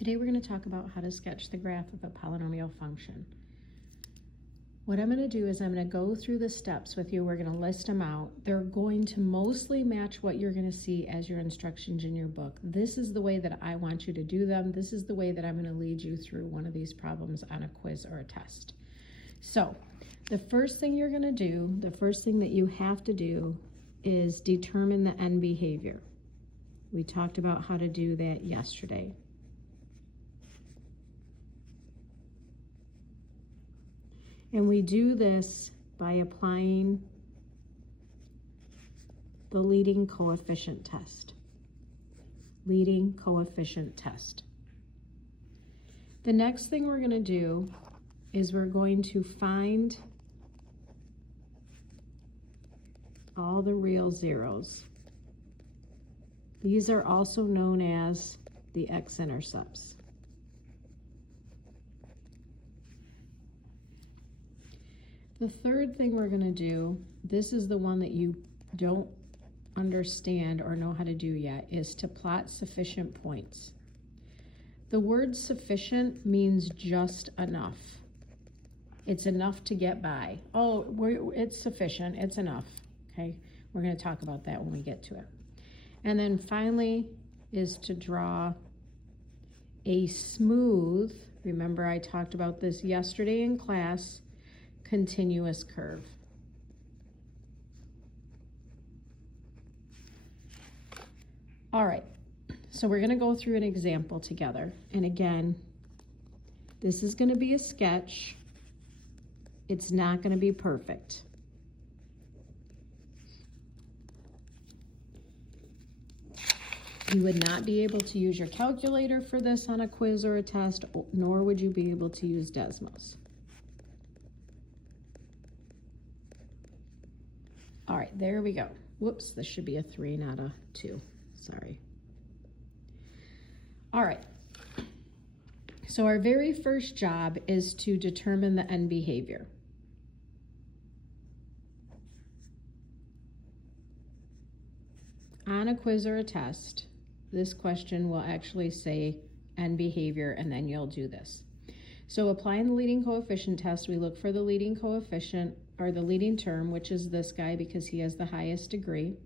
Today we're going to talk about how to sketch the graph of a polynomial function. What I'm going to do is I'm going to go through the steps with you. We're going to list them out. They're going to mostly match what you're going to see as your instructions in your book. This is the way that I want you to do them. This is the way that I'm going to lead you through one of these problems on a quiz or a test. So the first thing you're going to do, the first thing that you have to do is determine the end behavior. We talked about how to do that yesterday. And we do this by applying the leading coefficient test. Leading coefficient test. The next thing we're going to do is we're going to find all the real zeros. These are also known as the x-intercepts. The third thing we're going to do, this is the one that you don't understand or know how to do yet, is to plot sufficient points. The word sufficient means just enough. It's enough to get by. Oh, it's sufficient, it's enough. Okay, we're going to talk about that when we get to it. And then finally is to draw a smooth, remember I talked about this yesterday in class, continuous curve. All right, so we're going to go through an example together. And again, this is going to be a sketch. It's not going to be perfect. You would not be able to use your calculator for this on a quiz or a test, nor would you be able to use Desmos. All right, there we go. Whoops, this should be a 3, not a 2. Sorry. All right. So our very first job is to determine the end behavior. On a quiz or a test, this question will actually say end behavior, and then you'll do this. So applying the leading coefficient test, we look for the leading coefficient, or the leading term, which is this guy because he has the highest degree.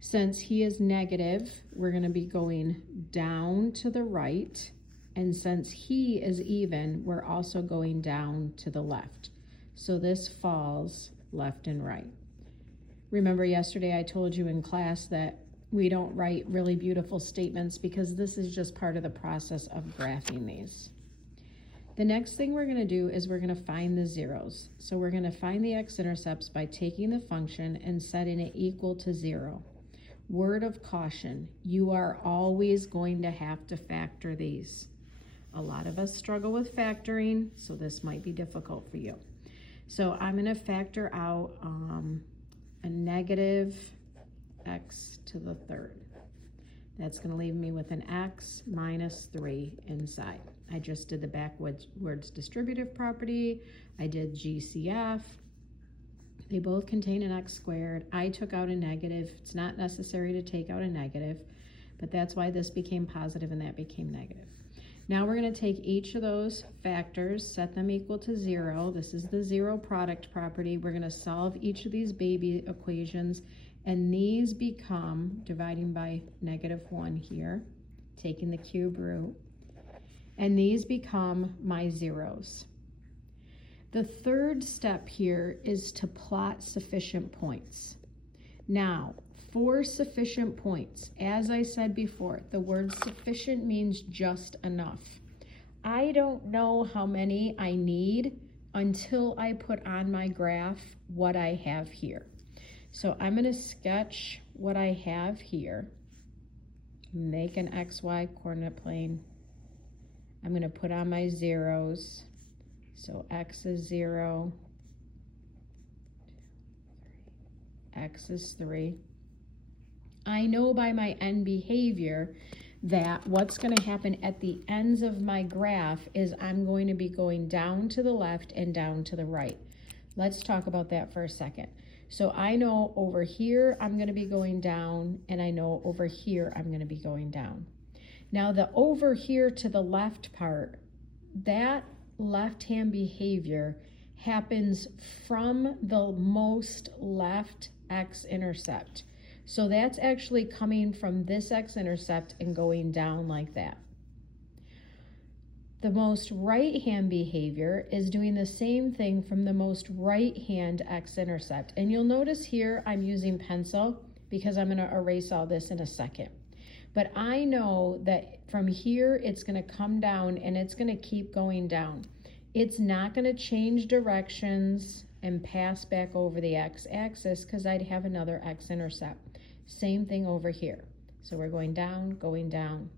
Since he is negative, we're going to be going down to the right. And since he is even, we're also going down to the left. So this falls left and right. Remember yesterday I told you in class that we don't write really beautiful statements because this is just part of the process of graphing these. The next thing we're going to do is we're going to find the zeros. So we're going to find the x-intercepts by taking the function and setting it equal to 0. Word of caution, you are always going to have to factor these. A lot of us struggle with factoring, so this might be difficult for you. So I'm going to factor out a negative x to the third. That's going to leave me with an x minus 3 inside. I just did the backwards distributive property. I did GCF. They both contain an x squared. I took out a negative. It's not necessary to take out a negative, but that's why this became positive and that became negative. Now we're going to take each of those factors, set them equal to 0. This is the zero product property. We're going to solve each of these baby equations, and these become, dividing by -1 here, taking the cube root, and these become my zeros. The third step here is to plot sufficient points. Now, for sufficient points, as I said before, the word sufficient means just enough. I don't know how many I need until I put on my graph what I have here. So I'm going to sketch what I have here, make an XY coordinate plane. I'm going to put on my zeros. So x is 0, x is 3. I know by my end behavior that what's going to happen at the ends of my graph is I'm going to be going down to the left and down to the right. Let's talk about that for a second. So I know over here I'm going to be going down, and I know over here I'm going to be going down. Now the over here to the left part, that left-hand behavior happens from the most left x-intercept. So that's actually coming from this x-intercept and going down like that. The most right-hand behavior is doing the same thing from the most right-hand x-intercept. And you'll notice here I'm using pencil because I'm going to erase all this in a second. But I know that from here it's going to come down and it's going to keep going down. It's not going to change directions and pass back over the x-axis because I'd have another x-intercept. Same thing over here. So we're going down, going down.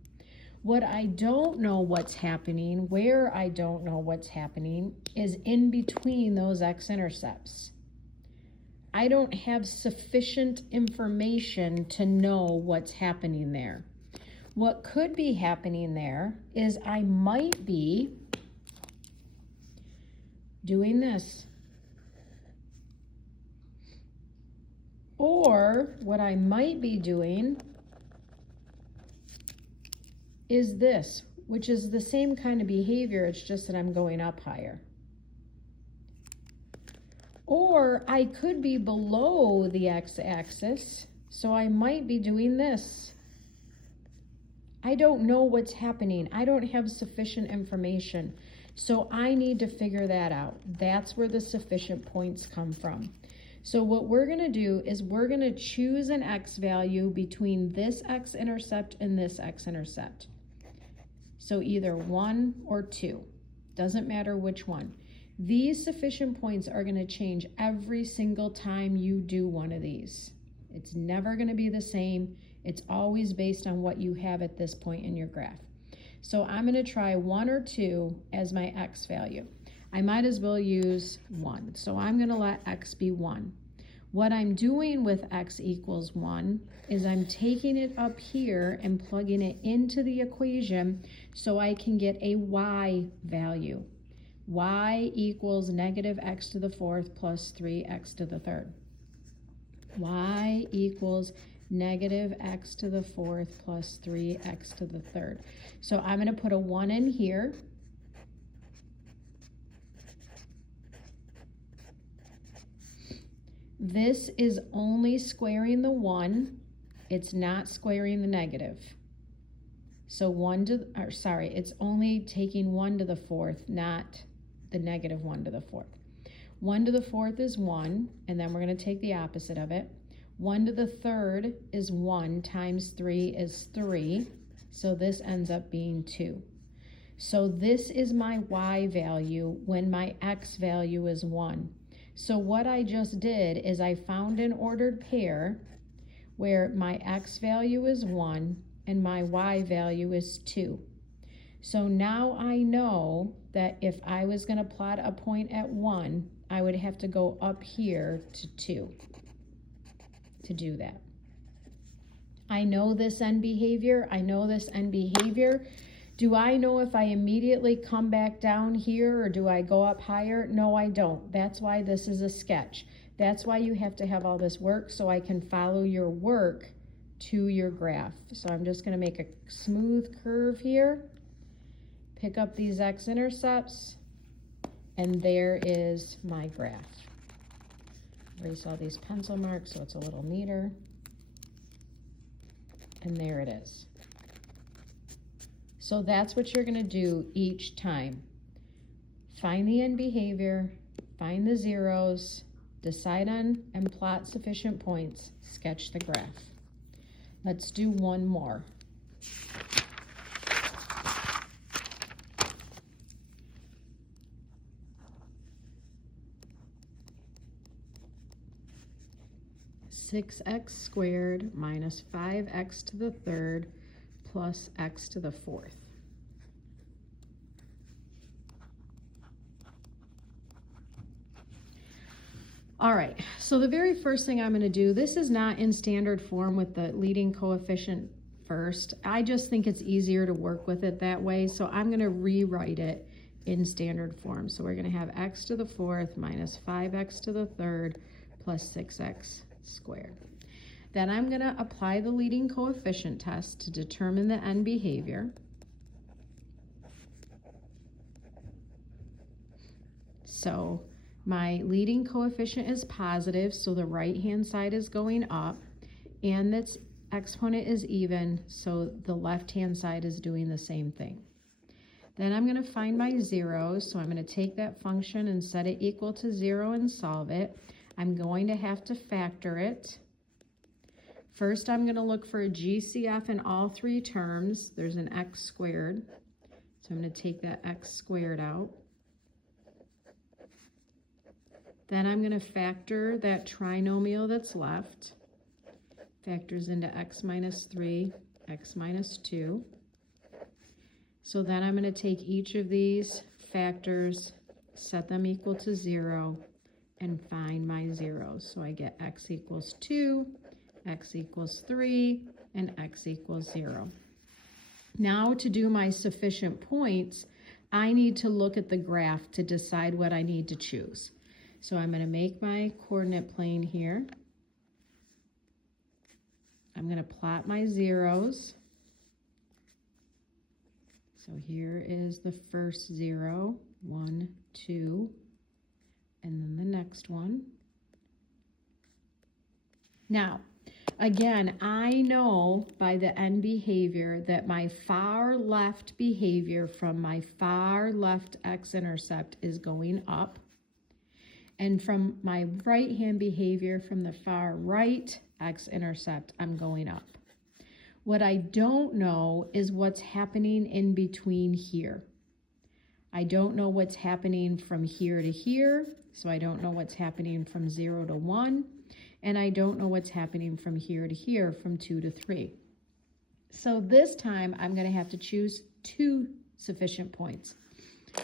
What I don't know what's happening, where I don't know what's happening, is in between those x-intercepts. I don't have sufficient information to know what's happening there. What could be happening there is I might be doing this. Or what I might be doing is this, which is the same kind of behavior, it's just that I'm going up higher. Or I could be below the x-axis, so I might be doing this. I don't know what's happening. I don't have sufficient information, so I need to figure that out. That's where the sufficient points come from. So what we're going to do is we're going to choose an x value between this x-intercept and this x-intercept. So either 1 or 2, doesn't matter which one. These sufficient points are going to change every single time you do one of these. It's never going to be the same. It's always based on what you have at this point in your graph. So I'm going to try 1 or 2 as my x value. I might as well use 1. So I'm going to let x be 1. What I'm doing with x equals 1 is I'm taking it up here and plugging it into the equation so I can get a y value. Y equals negative x to the 4th plus 3x to the 3rd. Y equals negative x to the 4th plus 3x to the 3rd. So I'm going to put a 1 in here. This is only squaring the 1. It's not squaring the negative. So it's only taking 1 to the 4th, not the negative 1 to the 4th. 1 to the 4th is 1, and then we're going to take the opposite of it. 1 to the 3rd is 1 times 3 is 3. So this ends up being 2. So this is my y value when my x value is 1. So what I just did is I found an ordered pair where my x value is 1 and my y value is 2. So now I know that if I was going to plot a point at 1, I would have to go up here to 2 to do that. I know this end behavior. I know this end behavior. Do I know if I immediately come back down here or do I go up higher? No, I don't. That's why this is a sketch. That's why you have to have all this work so I can follow your work to your graph. So I'm just going to make a smooth curve here, pick up these x-intercepts, and there is my graph. Erase all these pencil marks so it's a little neater. And there it is. So that's what you're going to do each time. Find the end behavior, find the zeros, decide on and plot sufficient points, sketch the graph. Let's do one more. Six x squared minus 5x to the 3rd plus x to the 4th. All right, so the very first thing I'm going to do, this is not in standard form with the leading coefficient first. I just think it's easier to work with it that way, so I'm going to rewrite it in standard form. So we're going to have x to the 4th minus 5x to the 3rd plus 6x squared. Then I'm going to apply the leading coefficient test to determine the end behavior. So my leading coefficient is positive, so the right-hand side is going up, and its exponent is even, so the left-hand side is doing the same thing. Then I'm going to find my zeros, so I'm going to take that function and set it equal to 0 and solve it. I'm going to have to factor it. First, I'm going to look for a GCF in all three terms. There's an x squared, so I'm going to take that x squared out. Then I'm going to factor that trinomial that's left. Factors into x minus 3, x minus 2. So then I'm going to take each of these factors, set them equal to 0, and find my zeros. So I get x equals 2, x equals 3, and x equals 0. Now to do my sufficient points, I need to look at the graph to decide what I need to choose. So I'm going to make my coordinate plane here. I'm going to plot my zeros. So here is the first 0, 1, 2, and then the next one. Now, again, I know by the end behavior that my far left behavior from my far left x-intercept is going up. And from my right-hand behavior from the far right x-intercept, I'm going up. What I don't know is what's happening in between here. I don't know what's happening from here to here, so I don't know what's happening from 0 to 1, and I don't know what's happening from here to here, from 2 to 3. So this time I'm going to have to choose two sufficient points.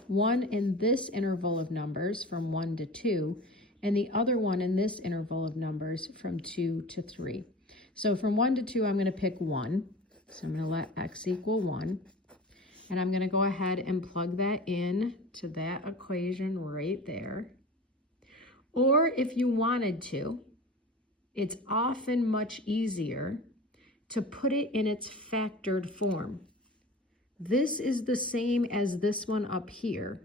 One in this interval of numbers from 1 to 2, and the other one in this interval of numbers from 2 to 3. So from 1 to 2, I'm going to pick 1. So I'm going to let x equal 1. And I'm going to go ahead and plug that in to that equation right there. Or if you wanted to, it's often much easier to put it in its factored form. This is the same as this one up here.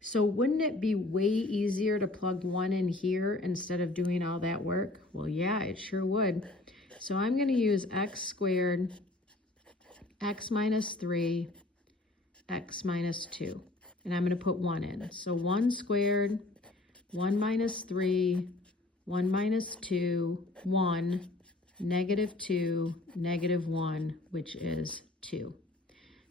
So wouldn't it be way easier to plug 1 in here instead of doing all that work? Well, yeah, it sure would. So I'm going to use x squared, x minus 3, x minus 2. And I'm going to put 1 in. So 1 squared, 1 minus 3, 1 minus 2, 1, negative 2, negative 1, which is 2.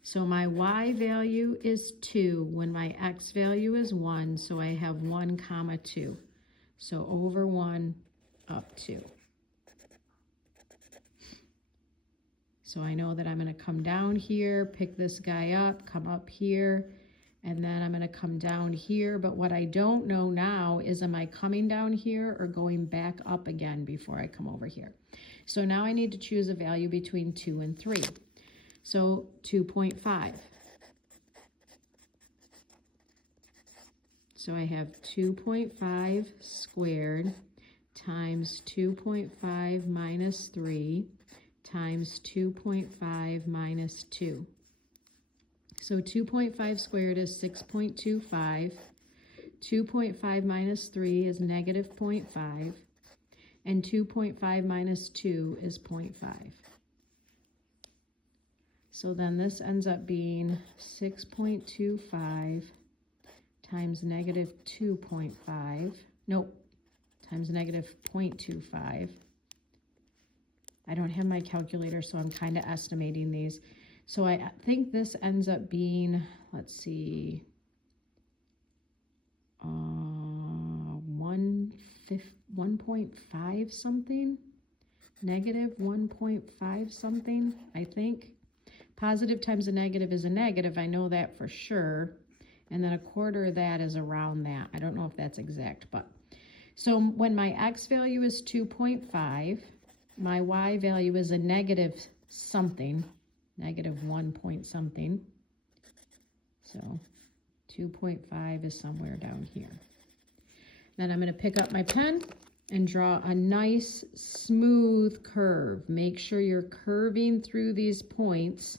So my y value is 2 when my x value is 1, so I have 1 comma 2. So over 1 up 2. So I know that I'm going to come down here, pick this guy up, come up here, and then I'm going to come down here. But what I don't know now is, am I coming down here or going back up again before I come over here? So now I need to choose a value between 2 and 3. So 2.5. So I have 2.5 squared times 2.5 minus 3 times 2.5 minus 2. So 2.5 squared is 6.25. 2.5 minus 3 is negative 0.5. And 2.5 minus 2 is 0.5. So then this ends up being 6.25 times negative 2.5. Nope, times negative 0.25. I don't have my calculator, so I'm kind of estimating these. So I think this ends up being, let's see, 1.5 something, negative 1.5 something, I think. Positive times a negative is a negative, I know that for sure. And then a quarter of that is around that. I don't know if that's exact, but. So when my x value is 2.5, my y value is a negative something, negative 1 point something. So 2.5 is somewhere down here. Then I'm going to pick up my pen and draw a nice smooth curve. Make sure you're curving through these points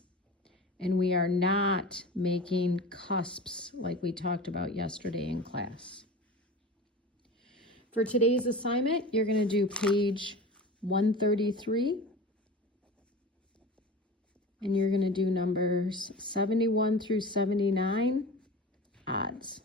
and we are not making cusps like we talked about yesterday in class. For today's assignment, you're going to do page 133 and you're going to do numbers 71 through 79, odds.